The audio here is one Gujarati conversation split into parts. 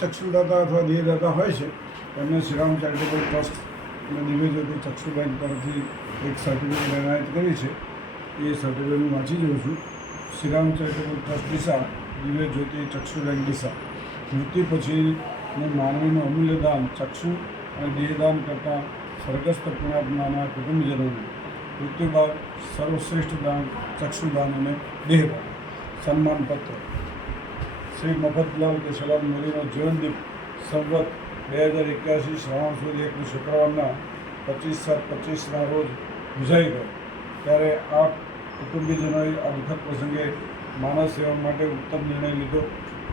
ચક્ષુદાતા અથવા દેહદાતા હોય છે એમને શ્રીરામ ચેરિટેબલ ટ્રસ્ટ અને દિવ્ય જ્યોતિ ચક્ષુ બેંક તરફથી એક સર્ટિફિકેટ એનાયત કરી છે. એ સર્ટિફિકેટ હું વાંચી જાઉં છું. શ્રીરામ ચેરિટેબલ ટ્રસ્ટ દિશા, દિવ્ય જ્યોતિ ચક્ષુ બેંક દિશા. મૃત્યુ પછીનું માનવીનું અમૂલ્ય દાન ચક્ષુ અને દેહદાન કરતાં સ્વર્ગસ્થ પુણ્યાત્માના કુટુંબજનોને મૃત્યુ બાદ સર્વશ્રેષ્ઠ દાન ચક્ષુદાન અને દેહદાન. સન્માનપત્ર શ્રી મફતલાલ કેશવલાલ મોદીનો જીવનદીપ સંવત 2081 શ્રાવણ સુદ 1 શુક્રવારના 25/7/25ના રોજ યોજાઈ ગયો. ત્યારે આ કુટુંબીજનોએ આ દુઃખદ પ્રસંગે માનવ સેવા માટે ઉત્તમ નિર્ણય લીધો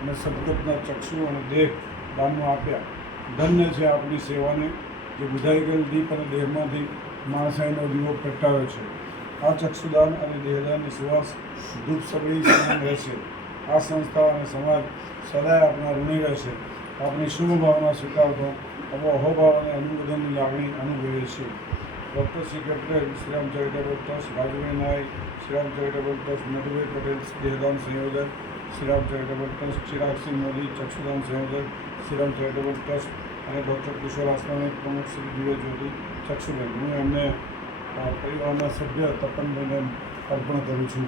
અને સદગતના ચક્ષુ અને દેહ દાનમાં આપ્યા. ધન્ય છે આપણી સેવાને, જે બુધાઈ ગયેલ દીપ અને દેહમાંથી માણસાઈનો દીવો પ્રગટાવ્યો છે. આ ચક્ષુદાન અને દેહદાનની સુવાસ ધૂપ સગડી સમાન રહેશે. આ સંસ્થા અને સમાજ સદાય આપણા ઋણી રહેશે. આપણી શુભ ભાવના સ્વીકારતો આવો અહોભાવ અને અનુમોદનની લાગણી અનુભવીએ છીએ. Doctor secretary Shriram charitable trust, Rajubhai Nayak Shriram charitable trust, Natubhai Patel દેહદાન સંયોજક શ્રીરામ ચેરિટેબલ ટ્રસ્ટ, ચિરાગસિંહ મોદી ચક્ષુદાન સંયોજક શ્રીરામ ચેરિટેબલ ટ્રસ્ટ અને ડૉક્ટર કિશોર આસરાણી પ્રમુખ શ્રી દિવ્ય જ્યોતિ ચક્ષુ બેંક. હું એમને પરિવારના સભ્ય તપનભાઈને અર્પણ કરું છું.